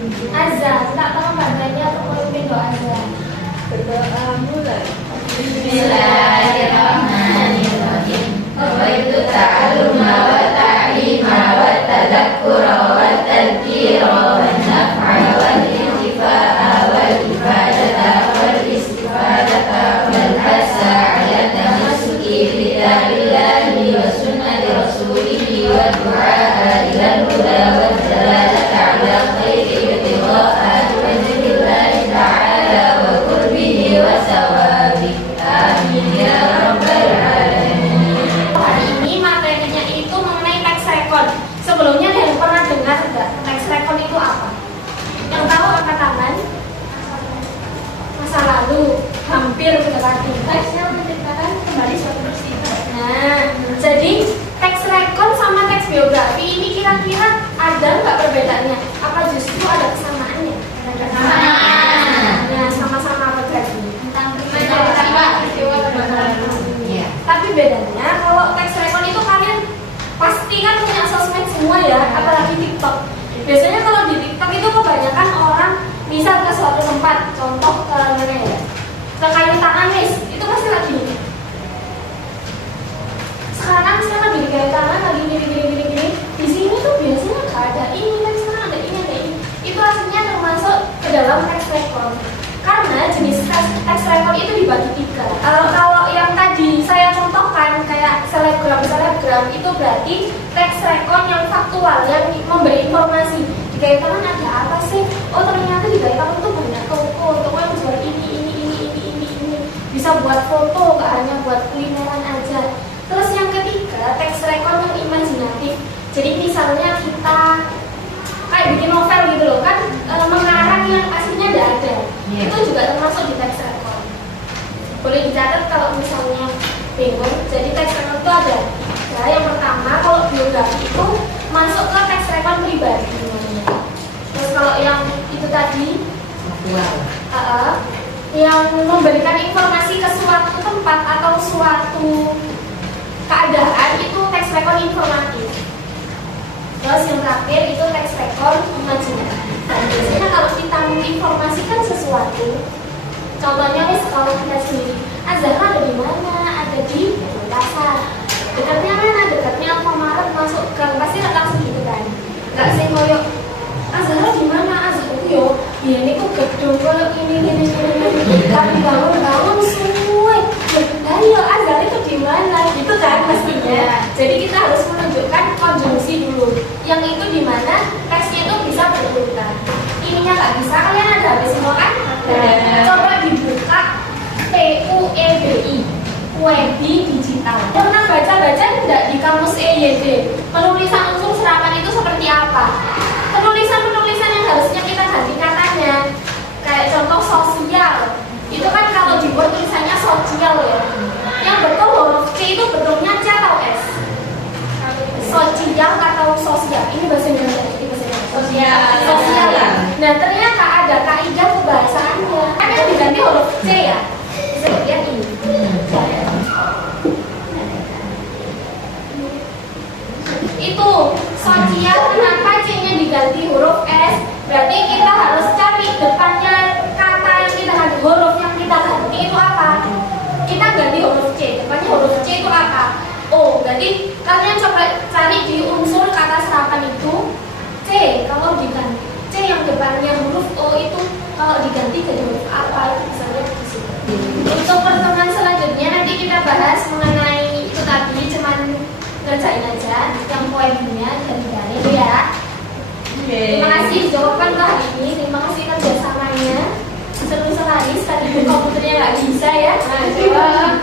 Azan, tak tahu bacanya atau memimpin doa azan. Berdoa mulai. Bismillahirrahmanirrahim. Nawaitu ta'alluma wa ta'lima wa tadhakkura wa tadhkira wa naf'a wal intifa'a wal ifadata wal istifadata wal hasa 'ala tamassuki bidarillahi wa sunnati rasulihi wa du'a ila al-huda wa dalalata 'ala khairi ibtigha'a wajhillahi ta'ala wa qurbihi wa sawabi. Amin ya rabbal alamin. Hari ini materinya itu mengenai tax record. Sebelumnya ada yang pernah dengar nggak tax record itu apa? Yang tahu angkat tangan. Masa lalu hampir mendekati. Taxnya menciptakan kembali suatu peristiwa. Nah, jadi tax record sama tax biografi ini kira-kira ada nggak perbedaannya? Apa justru ada kesamaannya? Ada kesamaan. Nah, sama-sama apa tadi? Tentang peristiwa. Iya. Tapi bedanya kalau tax record itu kalian pasti kan punya sosmed semua ya, apalagi TikTok. Biasanya kalau di TikTok itu kebanyakan orang misal ke suatu tempat, contoh ke mana ya? Ke kayu tangan Miss, itu pasti lagi. Sekarang saya lagi di kayu tangan, lagi gini. Di sini tuh biasanya nggak ada ini, kan sekarang ada ini, ada ini. Itu aslinya termasuk ke dalam tax record. Karena jenis tax record itu dibagi tiga. Kalau yang tadi saya contohkan kayak selebgram itu berarti tax record yang faktual, yang memberi informasi. Di Gaetaman ada apa sih? Oh ternyata di Gaetaman tuh banyak toko yang jual ini. Bisa buat foto, gak hanya buat kulineran aja. Terus yang ketiga tax record yang imajinatif. Jadi misalnya kita kayak bikin novel gitu loh kan, mengarang yang aslinya tidak ada. Itu juga termasuk di tax record. Boleh dicatat kalau misalnya bingung. Jadi tax record itu ada. Nah, yang pertama kalau biografi itu masuk ke tax record pribadi. Terus kalau yang itu tadi yang memberikan informasi ke suatu tempat atau suatu keadaan itu tax record informatif. Terus yang terakhir itu tax record imajinatif. Dan biasanya kalau kita menginformasikan sesuatu, contohnya kalau kita sendiri, Azhar ada di mana? Ada di pasar. Dekatnya mana? Dekatnya Alfamaret masuk gang, pasti langsung gitu kan. Enggak sih koyok Azhar di mana? Azhar itu yo, ya ini kok gedung koyok ini. Tapi bangun semua. Ayo Azhar itu di mana? Gitu kan pastinya. Jadi kita harus menunjukkan konjungsi dulu. Yang itu di mana teksnya itu bisa berurutan. Ininya nggak bisa, kalian ada habis semua kan? Coba dibuka PUEBI, Webi Digital. Pernah baca nggak di kamus EYD? Penulisan unsur serapan itu seperti apa? Penulisan yang harusnya kita ganti katanya. Kayak contoh sosial. Itu kan kalau dibuat tulisannya sosial ya. Yang betul huruf C itu bentuknya C atau S? Sosial atau sosial? Ini bahasa Indonesia. Sosial. Nah ternyata ada kaidah kebahasaannya. Kan yang diganti huruf C ya. Bisa lihat ini. Itu sosial, kenapa C-nya diganti huruf S? Berarti kita harus cari depannya kata yang kita ganti, huruf yang kita ganti itu apa? Kita ganti huruf C, depannya huruf C itu apa? O. Berarti kalian coba cari di unsur kata serapan itu C. Kalau diganti C yang depannya huruf O itu kalau diganti jadi huruf apa? Itu bisa lihat di sini. Untuk pertemuan selanjutnya nanti kita bahas mengenai itu tadi, cuman ngerjain aja yang poinnya dari itu ya. Terima kasih jawaban hari ini, terima kasih kerjasamanya. Seru sekali, tadi komputernya nggak bisa ya. Nah, coba.